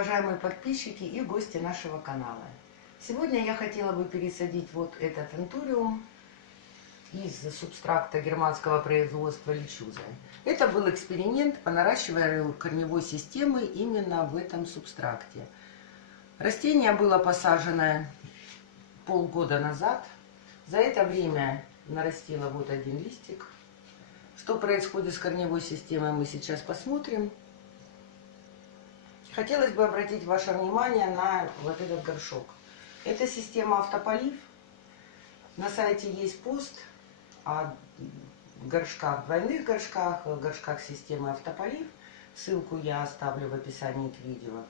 уважаемые подписчики и гости нашего канала. Сегодня я хотела бы пересадить вот этот антуриум из субстракта германского производства Личуза. Это был эксперимент по наращиванию корневой системы именно в этом субстракте. Растение было посажено полгода назад. За это время нарастило вот один листик. Что происходит с корневой системой, мы сейчас посмотрим. Хотелось бы обратить ваше внимание на вот этот горшок. Это система автополив. На сайте есть пост о горшках, двойных горшках, горшках системы автополив. Ссылку я оставлю в описании к видео.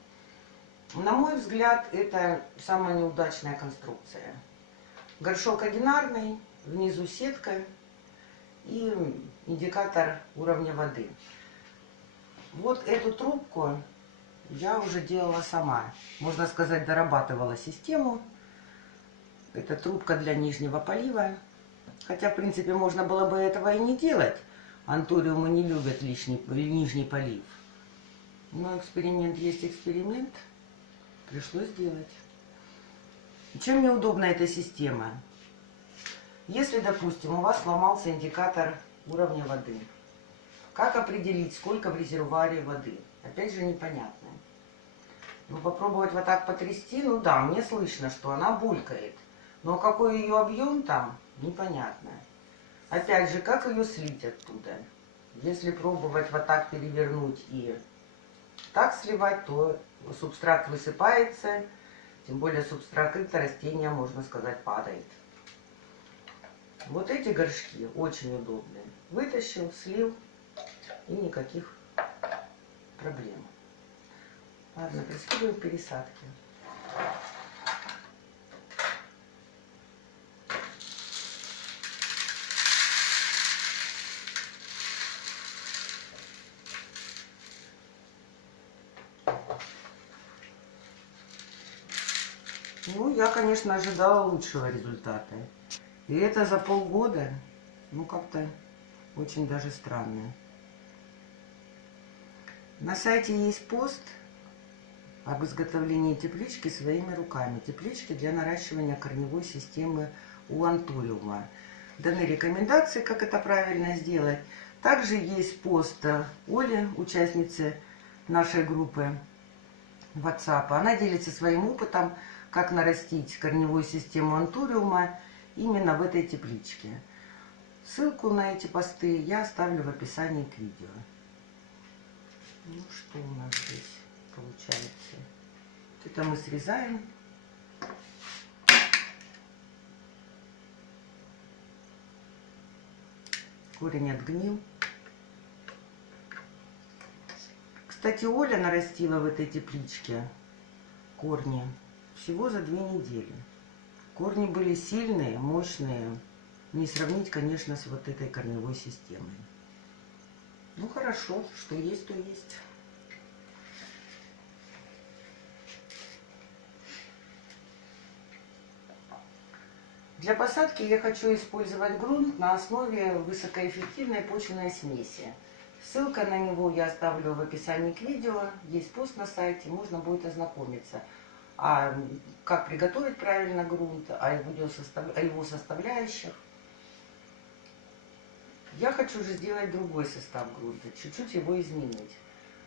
На мой взгляд, это самая неудачная конструкция. Горшок одинарный, внизу сетка и индикатор уровня воды. Вот эту трубку я уже делала сама. Можно сказать, дорабатывала систему. Это трубка для нижнего полива. Хотя, в принципе, можно было бы этого и не делать. Антуриумы не любят нижний полив. Но эксперимент есть эксперимент. Пришлось делать. Чем неудобна эта система? Если, допустим, у вас сломался индикатор уровня воды, как определить, сколько в резервуаре воды? Опять же, непонятно. Но попробовать вот так потрясти, ну да, мне слышно, что она булькает. Но какой ее объем там, непонятно. Опять же, как ее слить оттуда? Если пробовать вот так перевернуть и так сливать, то субстрат высыпается. Тем более субстрат это растение, можно сказать, падает. Вот эти горшки очень удобные. Вытащил, слил и никаких проблем. Ладно, приступим к пересадке. Ну, я, конечно, ожидала лучшего результата. И это за полгода, ну, как-то очень даже странно. На сайте есть пост об изготовлении теплички своими руками. Теплички для наращивания корневой системы у антуриума. Даны рекомендации, как это правильно сделать. Также есть пост Оли, участницы нашей группы WhatsApp. Она делится своим опытом, как нарастить корневую систему антуриума именно в этой тепличке. Ссылку на эти посты я оставлю в описании к видео. Ну что у нас здесь получается? Это мы срезаем. Корень отгнил. Кстати, Оля нарастила в этой тепличке корни всего за 2 недели. Корни были сильные, мощные. Не сравнить, конечно, с вот этой корневой системой. Ну хорошо, что есть, то есть. Для посадки я хочу использовать грунт на основе высокоэффективной почвенной смеси. Ссылка на него я оставлю в описании к видео. Есть пост на сайте, можно будет ознакомиться. А как приготовить правильно грунт, о его составляющих. Я хочу же сделать другой состав грунта, чуть-чуть его изменить.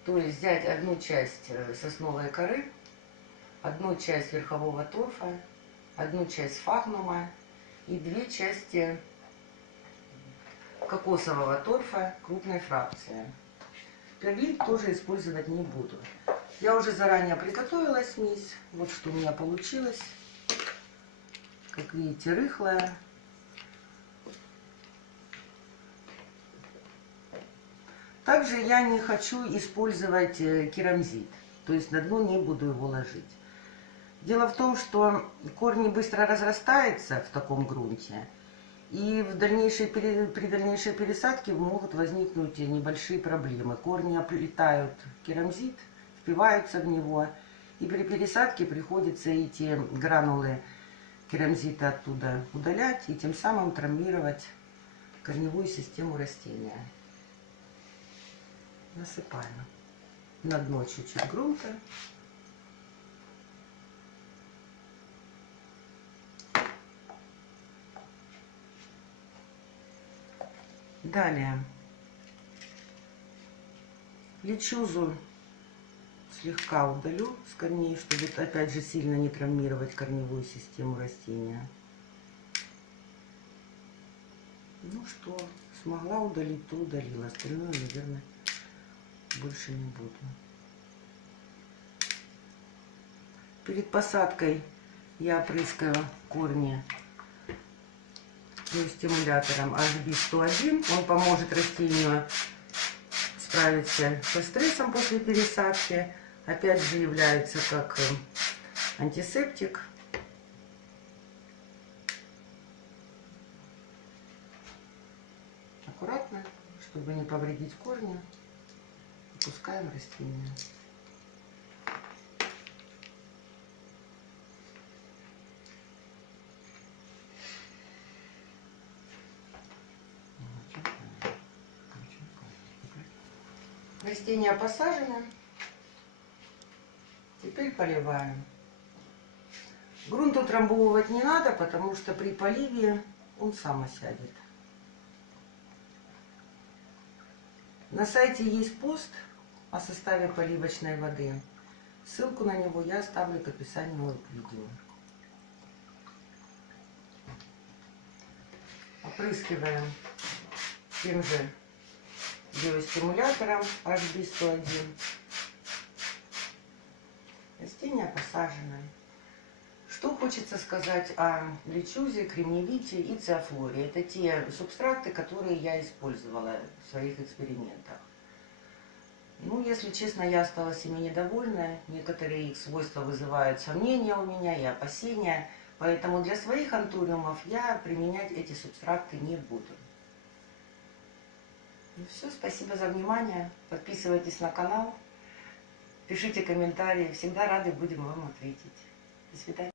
То есть взять одну часть сосновой коры, одну часть верхового торфа, одну часть сфагнума и 2 части кокосового торфа крупной фракции. Перлит тоже использовать не буду. Я уже заранее приготовила смесь. Вот что у меня получилось. Как видите, рыхлая. Также я не хочу использовать керамзит. То есть на дно не буду его ложить. Дело в том, что корни быстро разрастаются в таком грунте. И при дальнейшей пересадке могут возникнуть небольшие проблемы. Корни оплетают керамзит, впиваются в него. И при пересадке приходится эти гранулы керамзита оттуда удалять и тем самым травмировать корневую систему растения. Насыпаем на дно чуть-чуть грунта. Далее. Лечузу слегка удалю с корней, чтобы опять же сильно не травмировать корневую систему растения. Ну что, смогла удалить, то удалила. Остальное, наверное, больше не буду. Перед посадкой я опрыскаю корни биостимулятором HB101. Он поможет растению справиться со стрессом после пересадки. Опять же является как антисептик. Аккуратно, чтобы не повредить корни, опускаем растение. Растения посажены. Теперь поливаем. Грунт утрамбовывать не надо, потому что при поливе он сам осядет. На сайте есть пост о составе поливочной воды. Ссылку на него я оставлю к описанию видео. Опрыскиваем тем же биостимулятором HB101. Растения посажены. Что хочется сказать о лечузе, кремневите и циафлоре. Это те субстраты, которые я использовала в своих экспериментах. Ну, если честно, я осталась ими недовольна. Некоторые их свойства вызывают сомнения у меня и опасения. Поэтому для своих антуриумов я применять эти субстраты не буду. Ну все, спасибо за внимание. Подписывайтесь на канал, пишите комментарии. Всегда рады будем вам ответить. До свидания.